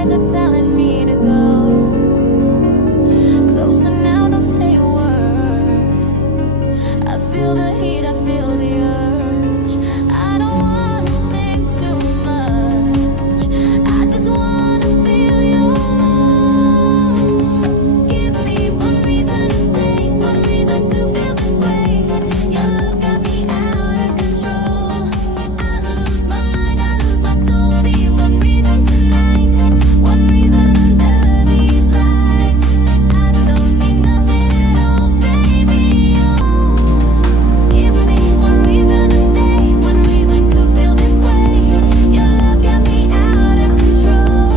eyes are telling me to go. Closer now, don't say a word. I feel the heat, I feel the urge. I don't wanna think too much. I just wanna feel you. Give me one reason to stay, one reason to feel this way. Your love got me out of control. I lose my mind, I lose my soul. Be one reason tonight, one reason under these lights. I don't need nothing at all, baby. Give me one reason to stay, one reason to feel this way. Your love got me out of control.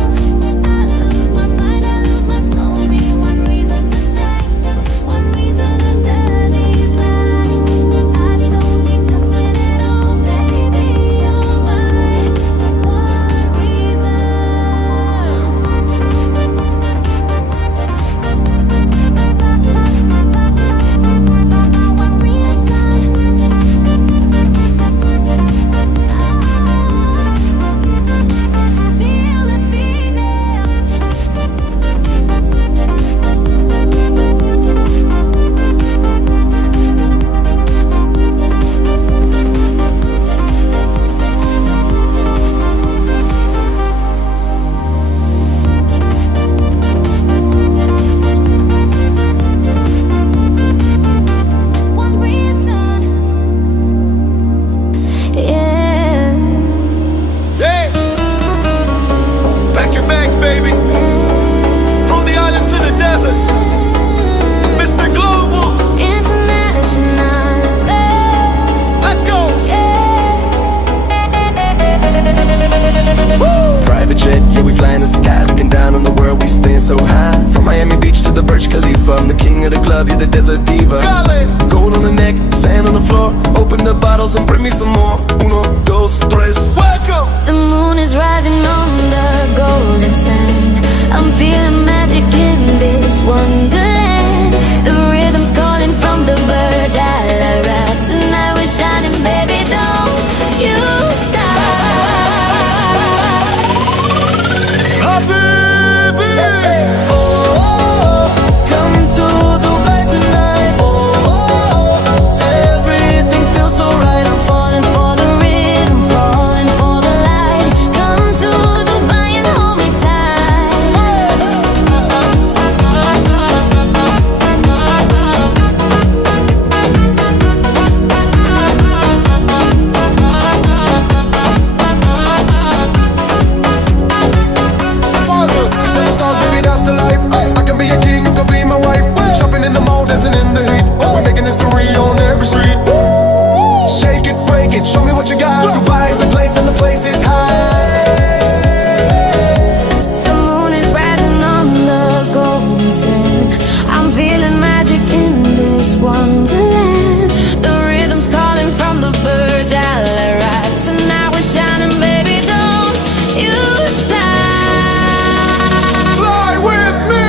I lose my mind, I lose my soul. Be one reason tonight, one reason under these lights. I don't need nothing at all, baby. You're my one reason. Feel it, feel it. One reason. Yeah. Hey! Pack your bags, baby. From the island to the desert. Mr. Global, International. let's go! Yeah. Private jet, yeah, we fly in the sky, looking down on the world, we staying so high. From Miami Beach to the Burj Khalifa, I'm the king of the club, you're the desert diva. Dale. Gold on the neck, sand on the floor, open the bottles and bring me some more. Uno, dos, tres. Welcome! The moon is rising on the golden sand. I'm feeling magic in this wonderland. The rhythm's calling from the verge. I ride tonight, we're shining, baby. Don't you stop. Habibi! Come to Dubai tonight. Everything feels so right. I'm Falling for the rhythm, falling for the light. Come to Dubai and hold me tight. Father, seven stars, baby, that's the life. I can be a king, you can be my wife. Shopping in the mall, dancing in the heat. We're making history on every street. Shake it, break it, show me what you got. Dubai is the place and the place is high. The moon is rising on the golden sand. I'm feeling magic in this wonderland. The rhythm's calling from the verge. I'll ride tonight, we're shining, baby. Don't you stop. Fly with me!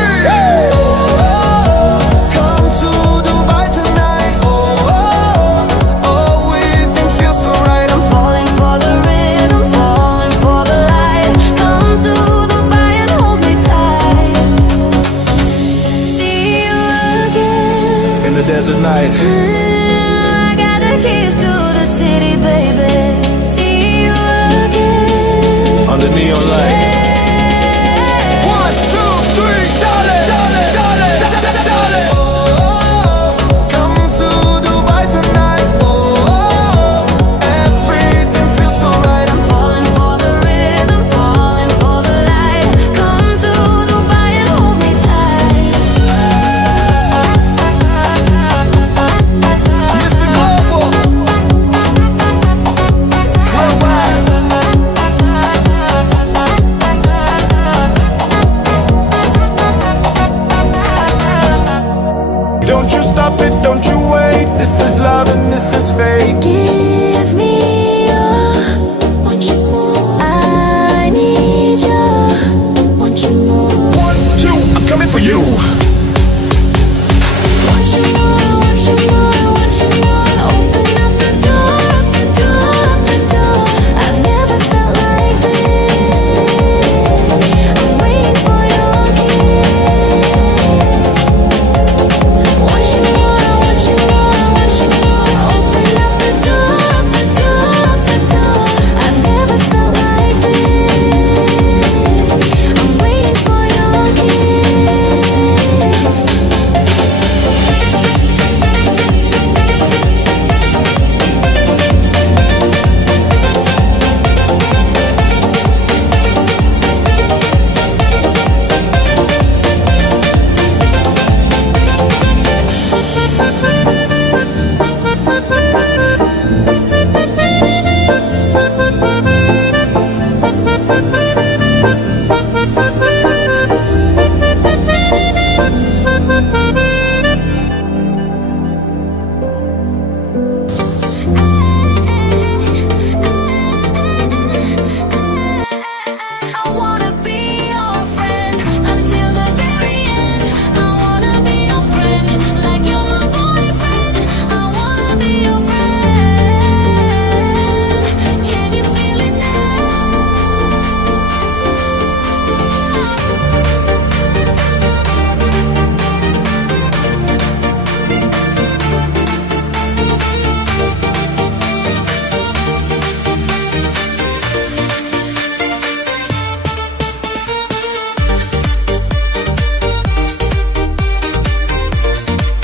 Come to Dubai tonight. Everything feels so right. I'm Falling for the rhythm, falling for the light. Come to Dubai and hold me tight. See you again. in the desert night. I got the keys to the city, baby. See you again. Under neon light.